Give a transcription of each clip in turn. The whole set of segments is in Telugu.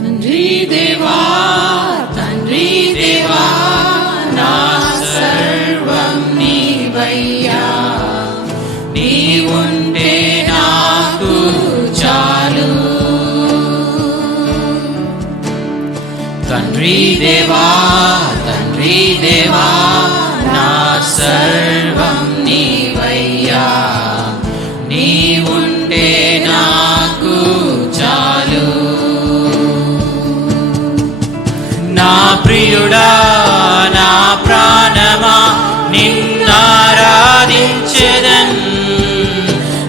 తండ్రి దేవా తండ్రి దేవా నా సర్వం నీవయ్యా, నీవుంటే నాకు చాలు. తండ్రి దేవా తండ్రి దేవా నా సర్వం నీవయ్యా, నీవుంటే నాకు చాలు. నా ప్రియుడా నా ప్రాణమా నిన్నారాధించెదన్,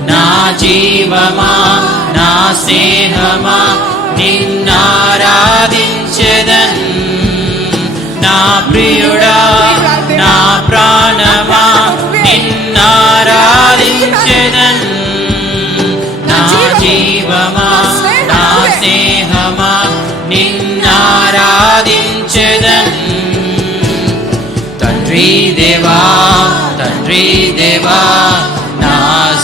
నా జీవమా నా స్నేహమా నిన్నారాధించెదన్. నా ప్రియుడా నా ప్రాణమా నిన్నారాధించెదన్, నా జీవమా నా స్నేహమా నిన్నారాధించెదన్. తండ్రి దేవా తండ్రి దేవా నా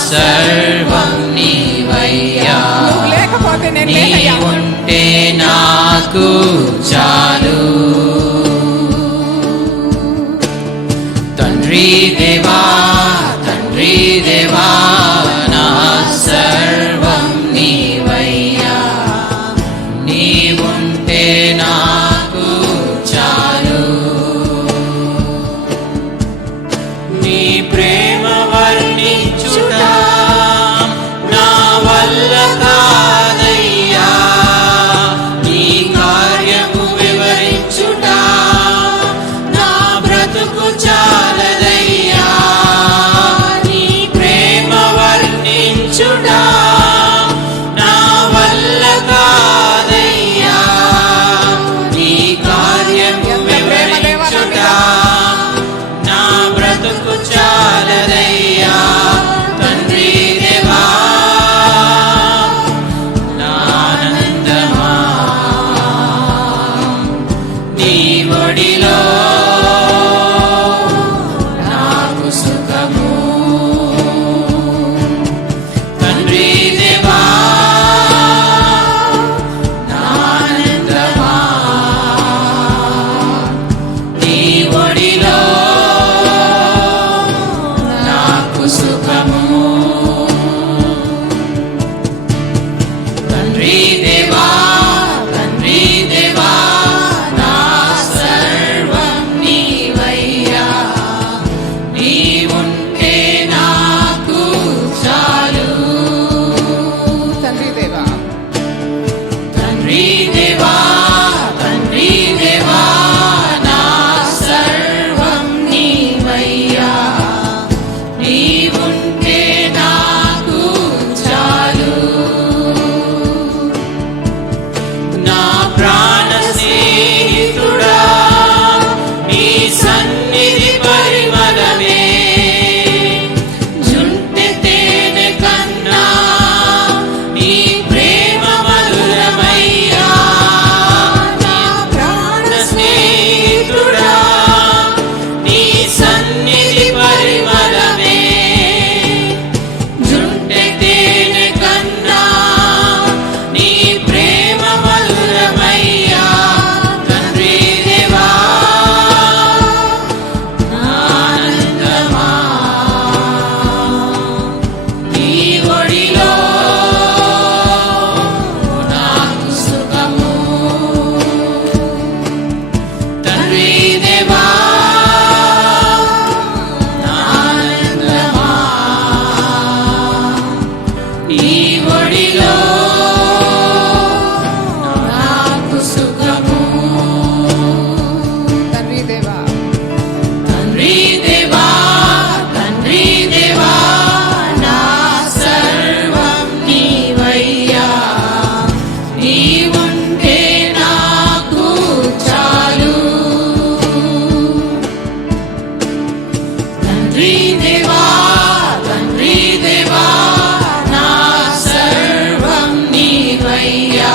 సర్వం నీవయ్యా, నీవుంటే నాకు చాలు. తండ్రి దేవా తండ్రి దేవా నా సర్వం నీవయ్యా, నీవుంటే నాకు చాలు. నీ ప్రేమ వర్ణించుట నా వల్ల కాదయ్యా, నీ కార్యము వివరించుట నా బ్రతుకు చాలదయ్యా. నీ ప్రేమ వర్ణించుట నా వల్ల కాదయ్యా, నీ కార్యము వివరించుట నా బ్రతుకు చాలదయ్యా. తండ్రి దేవా నా ఆనందమా నీ ఒడిలో నాకు సుఖము. తండ్రి దేవా నా ఆనందమా నీ ఒడిలో నాకు సుఖము. తండ్రి దేవా తండ్రి దేవా నా సర్వం నీవయ్యా, నీవుంటే నాకు చాలు. తండ్రి దేవా తండ్రి దేవా తండ్రి దేవా నా సర్వం నీవయ్యా, నీవుంటే నాకు చాలు. నా ప్రాణ స్నేహితుడా నీ సన్నిధి పరిమళమే, జుంటె తేనె కన్నా నీ ప్రేమ మధురమయ్యా. నా ప్రాణ స్నేహితుడా నీ సన్నిధి పరిమళమే, జుంటె తేనె కన్నా నీ ప్రేమ మధురమయ్యా. తండ్రి దేవా నా ఆనందమా నీ ఒడిలో నాకు సుఖము. తండ్రి దేవా నా ఆనందమా నీ ఒడిలో నాకు సుఖము. తండ్రి దేవా తండ్రి దేవా తండ్రి దేవా నా సర్వం నీవయ్యా, నీవుంటే నాకు చాలు. తండ్రి దేవా తండ్రి దేవా నా సర్వం నీవయ్యా,